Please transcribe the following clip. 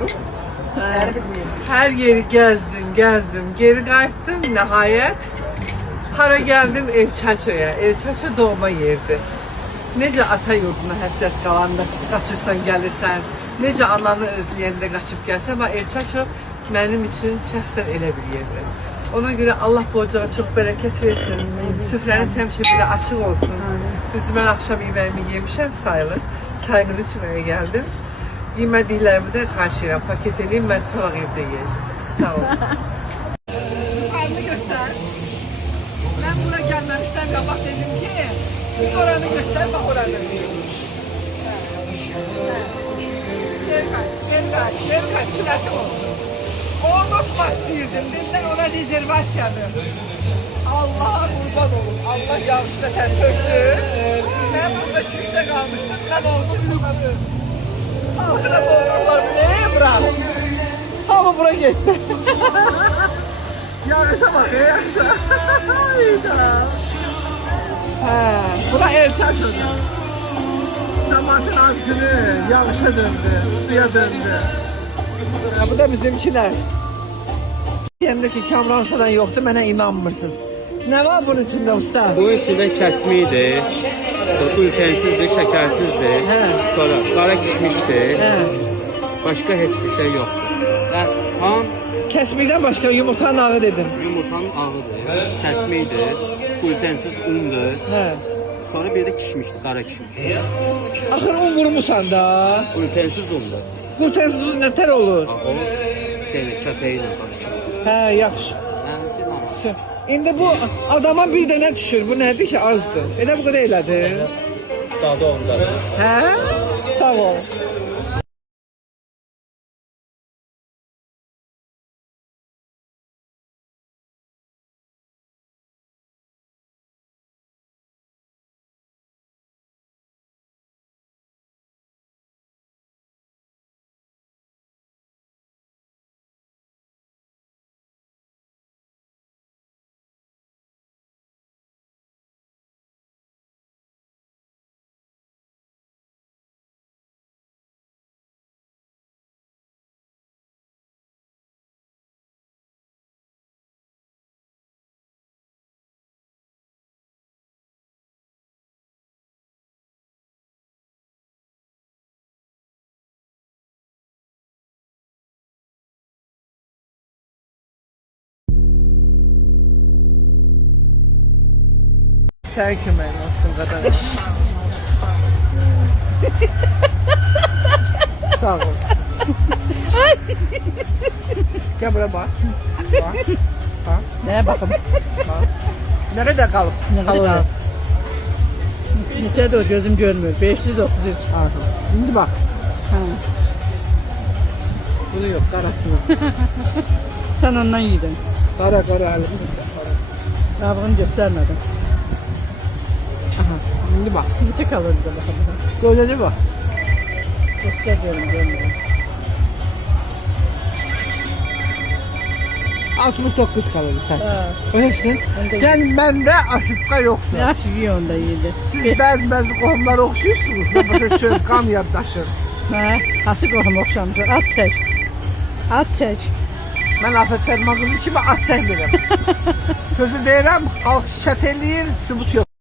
durup. Her yeri gezdim. Geri qayıtdım nihayet. Hara geldim Elçaço'ya. Elçaço doğma yerdi. Necə ata yurduna həsrət qalanda qaçırsan, gəlirsən, necə ananı özləyəndə qaçıb gəlsən, amma Elçaço mənim üçün şəxsən elə bir yerdir. Ona görə Allah bu ocağa çox bərəkət versin, süfrəniz həmişə belə açıq olsun. Düzdür, mən axşam yeməyimi yemişəm sayılır, çayınızı içməyə gəldim. Yemədiklərimi də xahiş edirəm, paket edeyim, mən sabah evdə yiyəcəm. Sağ olun. Yuxarını göstər. Mən bura gəlməmişdən qabaq dedim ki, bir oranı göstər, bax oranı. Gel kaç, sürətim olsun. Olmaz istəyirdim, dedilər ona rezervasiyadır. Allah'a qurban olun, Allah yağışda tətöktü. Mən burada çüşdə qalmışdım, mən oldum yuxarı. Halkına doldururlar, bu neye bırak? Hamı bura gitti. Yağışa bak, yağışa. Bura Elçaço'dur. Cemaatin az günü yağışa döndü, suya döndü. Bu da bizimkiler. Yanındaki Kamran falan yoktu, bana inanmırsınız. Ne var bunun içinde usta? Bunun içinde kəsmidir, glutensizdir, şekersizdir, sonra qara kişmişdir, başka hiçbir şey yoktur. Və tam Kesmikten başka yumurtanın ağı dedim. yumurtanın ağıdır, kəsmidir, glutensiz undur, sonra bir de kişmişdir, qara kişmiş. Axır un vurmusan da. Glutensiz undur. Glutensiz un neter olur? O köpeğiyle karışır. He, yaxşı. İndi bu adama bir dənə düşür. Bu nədir ki, azdır. Elə bu qədər elədir. Dadı onda. Hə? Sağ ol. Sən kömək olsun qadar. Sağ ol. Gel buraya bak. Bak. Neye bakım? Ne kadar kalıp? Ne kadar? Neçə də gözüm görmür. 533. Şimdi bak. Bunu yok, karasını. Sen ondan yedin. Kara. Qabığını göstərmədin. Şimdi bak. Neçə kaloride bakalım. Gözleri bak. Göstər görmürəm. 69 kalori sen. Öylesin. Yani bende aşıpka yoktu. Yaxşı yiyor onda yedi. Siz bəzi qohumlara oxşuyursunuz. Başa söz qan yaddaşır. Hə, hası qohum oxşamışlar. At çək. At çək. Mən Afət Səlma qızı kimi at çəkmirəm. Sözü deyirəm, xalq şikayət eləyir, sübut yox.